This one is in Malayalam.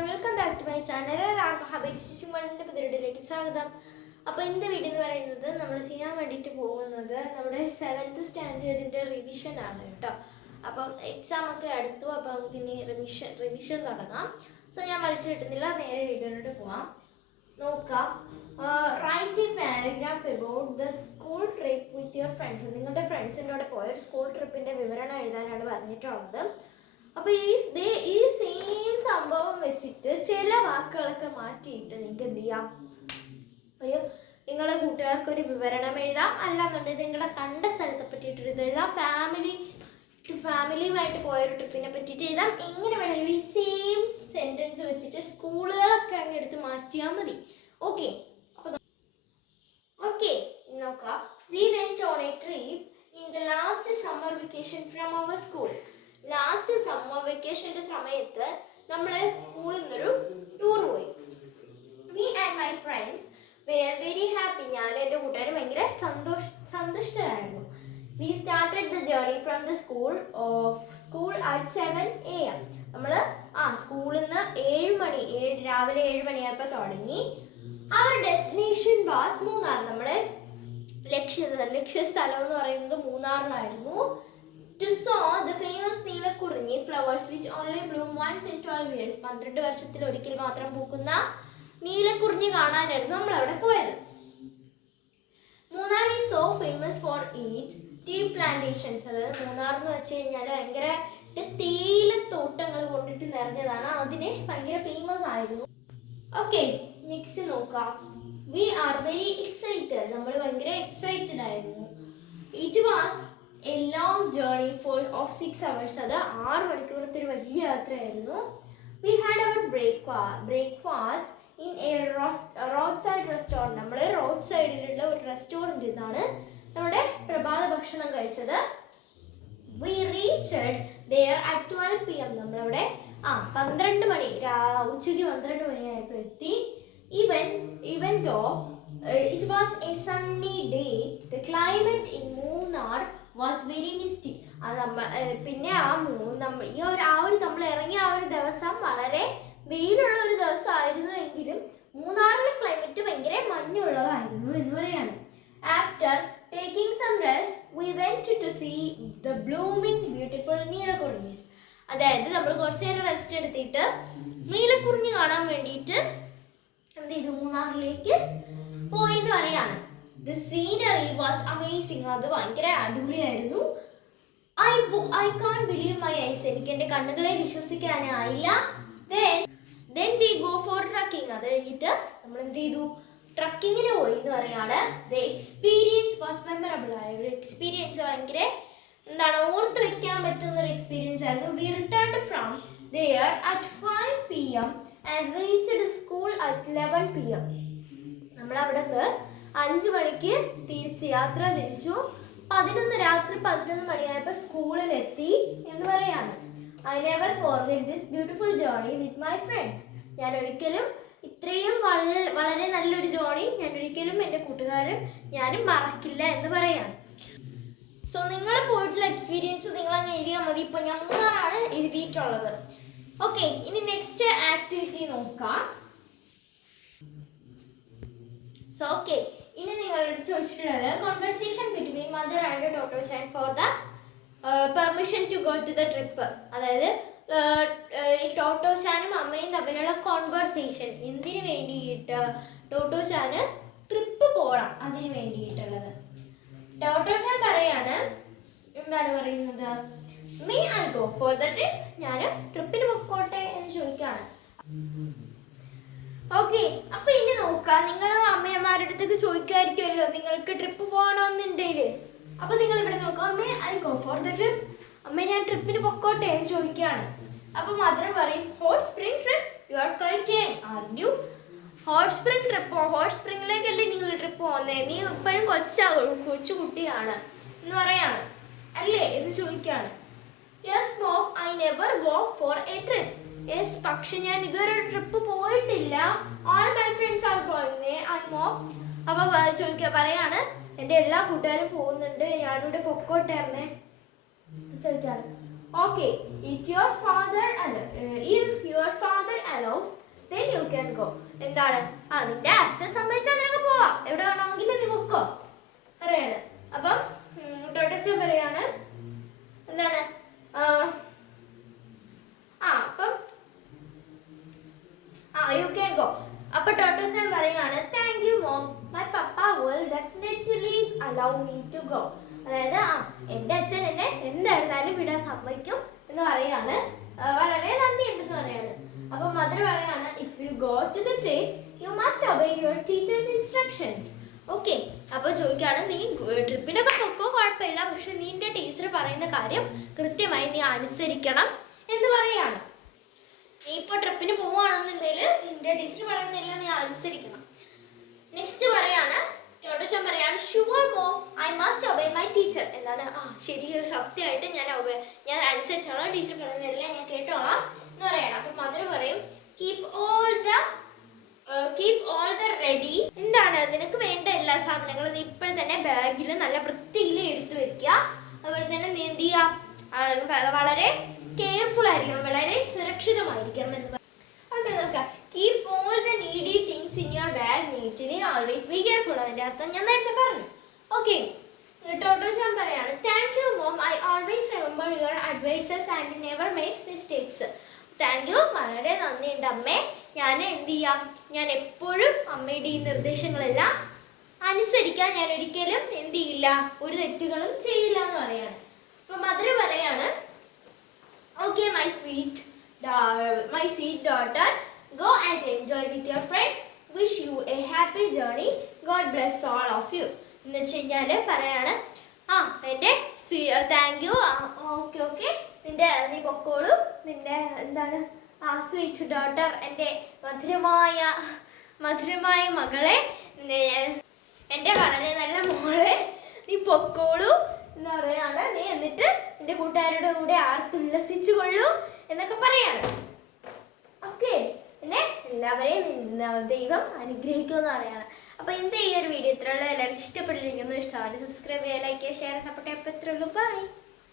everyone, welcome back to my channel. എല്ലാവർക്കും ഹബീബ് ശിശുമണിൻ്റെ പുതിയൊരു സ്വാഗതം. അപ്പോൾ ഇന്നത്തെ വീഡിയോ എന്ന് പറയുന്നത് നമ്മൾ ചെയ്യാൻ വേണ്ടിയിട്ട് പോകുന്നത് നമ്മുടെ 7th സ്റ്റാൻഡേർഡിൻ്റെ റിവിഷൻ ആണ് കേട്ടോ. അപ്പം എക്സാം ഒക്കെ അടുത്തു, അപ്പോൾ നമുക്ക് ഇനി റിവിഷൻ തുടങ്ങാം. സോ ഞാൻ വലിച്ചിട്ടുന്നില്ല, നേരെ വീഡിയോയിലോട്ട് പോവാം. നോക്കാം. Write a paragraph about the school trip with your friends. നിങ്ങളുടെ ഫ്രണ്ട്സിൻ്റെ കൂടെ പോയ ഒരു സ്കൂൾ ട്രിപ്പിൻ്റെ വിവരണം എഴുതാനാണ് പറഞ്ഞിട്ടുള്ളത്. അപ്പോൾ ഈ സെയിം സംഭവം വെച്ചിട്ട് ചില വാക്കുകളൊക്കെ മാറ്റിയിട്ട് നിങ്ങൾക്ക് എന്ത് ചെയ്യാം, നിങ്ങളെ കൂട്ടുകാർക്കൊരു വിവരണം എഴുതാം, അല്ലാന്നുണ്ടെങ്കിൽ നിങ്ങളെ കണ്ട സ്ഥലത്തെ പറ്റിയിട്ടൊരു ഇത് എഴുതാം, ഫാമിലിയുമായിട്ട് പോയൊരു ട്രിപ്പിനെ പറ്റിയിട്ട് എഴുതാം. എങ്ങനെ വേണമെങ്കിലും ഈ സെയിം സെൻറ്റൻസ് വെച്ചിട്ട് സ്കൂളുകളൊക്കെ അങ്ങ് എടുത്ത് മാറ്റിയാൽ മതി. ഓക്കെ, അപ്പോൾ നോക്കാം. We went on a trip in the last summer vacation from our school. Last summer വെക്കേഷൻ്റെ സമയത്ത് നമ്മൾ സ്കൂളിൽ നിന്നൊരു ടൂർ പോയി. Me and my friends were very happy. ഞാനും എൻ്റെ കൂട്ടുകാരും ഭയങ്കര സന്തുഷ്ടരായിരുന്നു. We started the journey from the school at 7 AM. നമ്മൾ സ്കൂളിൽ നിന്ന് രാവിലെ 7 മണിയായപ്പോൾ തുടങ്ങി. Our destination was Munnar. നമ്മുടെ ലക്ഷ്യസ്ഥലം എന്ന് പറയുന്നത് മൂന്നാറിലായിരുന്നു. To saw the famous Neelakurinji flowers which only bloom once in 12 years. 12 വർഷത്തിൽ ഒരിക്കൽ മാത്രം പൂക്കുന്ന നീലക്കുറിഞ്ഞി കാണാനായിരുന്നു നമ്മൾ അവിടെ പോയത്. Munnar is so famous for its tea plantations. അതായത് മൂന്നാർ എന്ന് വെച്ച് കഴിഞ്ഞാൽ ഭയങ്കര തേയിലത്തോട്ടങ്ങൾ കൊണ്ടിട്ട് നിറഞ്ഞതാണ്. അതിന് ഭയങ്കര ഫേമസ് ആയിരുന്നു. ഓക്കെ, നെക്സ്റ്റ് നോക്കാം. We are very excited. നമ്മൾ ഭയങ്കര എക്സൈറ്റഡ് ആയിരുന്നു. It was a long journey of 6 hours. അത് 6 മണിക്കൂറത്തെ ഒരു വലിയ യാത്രയായിരുന്നു. We had our breakfast in a road side restaurant. നമ്മൾ റോഡ് സൈഡിലുള്ള ഒരു റെസ്റ്റോറൻറ്റിൽ നിന്നാണ് നമ്മുടെ പ്രഭാത ഭക്ഷണം കഴിച്ചത്. We reached there at 12 PM. നമ്മളവിടെ 12 മണി ഉച്ചയ്ക്ക് 12 മണിയായപ്പോൾ എത്തി. Even though it was a sunny day, the climate in Munnar was very misty. പിന്നെ നമ്മൾ ഇറങ്ങിയ ഒരു ദിവസം വളരെ വെയിലുള്ള ഒരു ദിവസമായിരുന്നു എങ്കിലും മൂന്നാറിലെ ക്ലൈമറ്റ് ഭയങ്കര മഞ്ഞുള്ളതായിരുന്നു എന്ന് പറയാണ്. After taking some rest we went to see the blooming beautiful neelakurinjis. അതായത് നമ്മൾ കുറച്ച് നേരം റെസ്റ്റ് എടുത്തിട്ട് നീലക്കുറിഞ്ഞി കാണാൻ വേണ്ടിയിട്ട് എന്ത് ചെയ്തു, മൂന്നാറിലേക്ക് പോയി എന്ന് പറയാണ്. The scenery was amazing. അത് ഭയങ്കര അടിപൊളിയായിരുന്നു. I can't believe my eyes. എനിക്ക് എൻ്റെ കണ്ണുകളെ വിശ്വസിക്കാനായില്ല. Then we go for trekking. അത് കഴിഞ്ഞിട്ട് നമ്മൾ എന്ത് ചെയ്തു, ട്രക്കിങ്ങിന് പോയി എന്ന് പറയാണ്. The experience was memorable. ആയ ഒരു എക്സ്പീരിയൻസ് ഭയങ്കര ഓർത്ത് വെക്കാൻ പറ്റുന്ന ഒരു എക്സ്പീരിയൻസ് ആയിരുന്നു. We returned from there at 5 PM and reached the school at 11 PM. നമ്മൾ അവിടെ നിന്ന് 5 മണിക്ക് യാത്ര തിരിച്ചു. രാത്രി 11 മണിയായപ്പോൾ സ്കൂളിലെത്തി എന്ന് പറയാണ്. I never forget this beautiful journey with my friends. ഞാൻ ഒരിക്കലും ഇത്രയും വളരെ നല്ലൊരു ജേർണി ഞാൻ ഒരിക്കലും എൻ്റെ ഞാനും മറക്കില്ല എന്ന് പറയാണ്. സോ നിങ്ങൾ പോയിട്ടുള്ള എക്സ്പീരിയൻസ് നിങ്ങളങ്ങ് എഴുതിയാൽ മതി. ഇപ്പോൾ ഞാൻ മൂന്നാറാണ് എഴുതിയിട്ടുള്ളത്. ഓക്കെ, ഇനി നെക്സ്റ്റ് ആക്ടിവിറ്റി നോക്കാം. സോ ഓക്കെ, ഇനി നിങ്ങളോട് ചോദിച്ചിട്ടുള്ളത് conversation between mother and Tottochan for the permission to go to the trip. അതായത് ടോട്ടോചാനും അമ്മയും തമ്മിലുള്ള കോൺവെർസേഷൻ, എന്തിനു വേണ്ടിയിട്ട് ടോട്ടോചാന് ട്രിപ്പ് പോകണം അതിന് വേണ്ടിയിട്ടുള്ളത്. ടോട്ടോചാൻ പറയാണ്, എന്താണ് പറയുന്നത്, may I go for the trip. ഞാൻ ട്രിപ്പിന് പൊക്കോട്ടെ എന്ന് ചോദിക്കുകയാണ്. ഓക്കെ, അപ്പൊ ഇനി നോക്കാം. നിങ്ങൾ അമ്മയമാരുടെ അടുത്തേക്ക് ചോദിക്കായിരിക്കുമല്ലോ നിങ്ങൾക്ക് ട്രിപ്പ് പോകണമെന്നുണ്ടെങ്കിൽ. അപ്പൊ നിങ്ങൾ ഇവിടെ നോക്കാം. അമ്മേ I go for the trip. അമ്മ ഞാൻ ട്രിപ്പിന് പൊക്കോട്ടെ എന്ന് ചോദിക്കുകയാണ്. അപ്പൊ മദർ പറയും, hot spring trip you are quite young are you. Hot spring ട്രിപ്പോ? ഹോട്ട് സ്പ്രിംഗിലേക്കല്ലേ നിങ്ങൾ ട്രിപ്പ് പോകുന്നേ? നീ ഇപ്പോഴും കൊച്ചു കുട്ടിയാണ് എന്ന് പറയാണ് അല്ലേ എന്ന് ചോദിക്കുകയാണ്. Yes mom, I never go for A trip. Yes, പക്ഷെ ഞാൻ ഇതുവരെ ഒരു ട്രിപ്പ് പോയിട്ടില്ല. All my friends are going. I mom. അപ്പോൾ പറയാണ്, എൻ്റെ എല്ലാ കൂട്ടുകാരും പോകുന്നുണ്ട്, ഞാനിവിടെ പൊക്കോട്ടെ അമ്മേ ചോദിക്കാണ്. Okay, if your father allows can go. എന്താണ്? നിന്റെ അച്ഛൻ സമ്മതിച്ചാൽ നിനക്ക് പോവാം, എവിടെ വേണമെങ്കിലും നീ പൊക്കോ പറയാണ്. അപ്പം ടോട്ടോച്ചാൻ പറയാണ് എന്താണ് അപ്പം യു ക്യാൻ ഗോ. അപ്പൊ ടോട്ടോച്ചാൻ പറയാണ് thank you mom, my papa will definitely allow me to go. അതായത് എൻ്റെ അച്ഛൻ എന്നെ എന്തായിരുന്നാലും വിടാൻ സമ്മതിക്കും എന്ന് പറയാണ്. വളരെ നന്ദിയുണ്ടെന്ന് പറയാണ്. അപ്പൊ മദർ പറയാണ് if you go to the train you must obey your teacher's instructions. Okay, അപ്പൊ ചോദിക്കാണ് നീ ട്രിപ്പിനൊക്കെ പൊക്കോ കുഴപ്പമില്ല, പക്ഷെ നിന്റെ ടീച്ചർ പറയുന്ന കാര്യം കൃത്യമായി നീ അനുസരിക്കണം എന്ന് പറയാണ്. നീ ഇപ്പോൾ ട്രിപ്പിന് പോവുകയാണെന്നുണ്ടെങ്കിൽ നിന്റെ ടീച്ചർ പറയുന്നതെല്ലാം നീ അനുസരിക്കണം. നെക്സ്റ്റ് പറയാണ് ടോട്ടോച്ചാൻ പറയാണ് sure mom I must obey my teacher. എന്താണ്? ശരി, സത്യമായിട്ട് ഞാൻ അനുസരിച്ചോളാം, ടീച്ചർ പറയുന്നതെല്ലാം ഞാൻ കേട്ടോളാം എന്ന് പറയണം. അപ്പൊ മദർ പറയും കീപ് ഓൾ ദ റെഡി. എന്താണ്? നിനക്ക് വേണ്ട എല്ലാ സാധനങ്ങളും നീ ഇപ്പോൾ തന്നെ ബാഗിൽ നല്ല വൃത്തിയിൽ എടുത്തു വെക്കുക. അതുപോലെ തന്നെ നീ എന്ത് ചെയ്യുക, വളരെ കെയർഫുൾ ആയിരിക്കണം, വളരെ സുരക്ഷിതമായിരിക്കണം എന്ന് നോക്കാം. Keep all the needy things in your bag neatly, always be careful. അതിൻ്റെ അർത്ഥം ഞാൻ നേരത്തെ പറഞ്ഞു. ഓക്കെ, ടോട്ടോച്ചാൻ പറയാണ് thank you mom, I always remember your advices and never makes mistakes. Thank you, വളരെ നന്ദിയുണ്ട് അമ്മേ. ഞാൻ എന്ത് ചെയ്യാം, ഞാൻ എപ്പോഴും അമ്മയുടെ ഈ നിർദ്ദേശങ്ങളെല്ലാം അനുസരിക്കാൻ ഞാൻ ഒരിക്കലും എന്ത് ചെയ്യില്ല, ഒരു തെറ്റുകളും ചെയ്യില്ല എന്ന് പറയാണ്. അപ്പൊ മദർ പറയാണ് okay my sweet daughter, go and enjoy with your friends. Wish you a happy journey. God bless all of you. എന്ന് വെച്ച് കഴിഞ്ഞാൽ പറയാണ് എൻ്റെ താങ്ക് യു, ഓക്കെ നീ പൊക്കോളൂ, നിന്റെ എന്താണ് സ്വീറ്റ് ഡോട്ടർ, എൻ്റെ മധുരമായ മകളെ, എൻ്റെ വളരെ നല്ല മോളെ, നീ പൊക്കോളൂ എന്ന് പറയാണ്. നീ എന്നിട്ട് എൻ്റെ കൂട്ടുകാരുടെ കൂടെ ആർത്തുല്ലസിച്ചു കൊള്ളൂ എന്നൊക്കെ പറയാണ്. ഓക്കെ, പിന്നെ എല്ലാവരെയും ദൈവം അനുഗ്രഹിക്കുമെന്ന് പറയാണ്. അപ്പോൾ എന്ത് ഈ ഒരു വീഡിയോ ഇത്രയുള്ളൂ. എല്ലാവർക്കും ഇഷ്ടപ്പെട്ടിരിക്കുന്നു. ഇഷ്ടമാണ് സബ്സ്ക്രൈബ് ചെയ്യുക, ലൈക്ക് ചെയ്യുക, ഷെയർ, സപ്പോർട്ട് ചെയ്യുക. അപ്പോൾ ഇത്രയുള്ളൂ. ബൈ.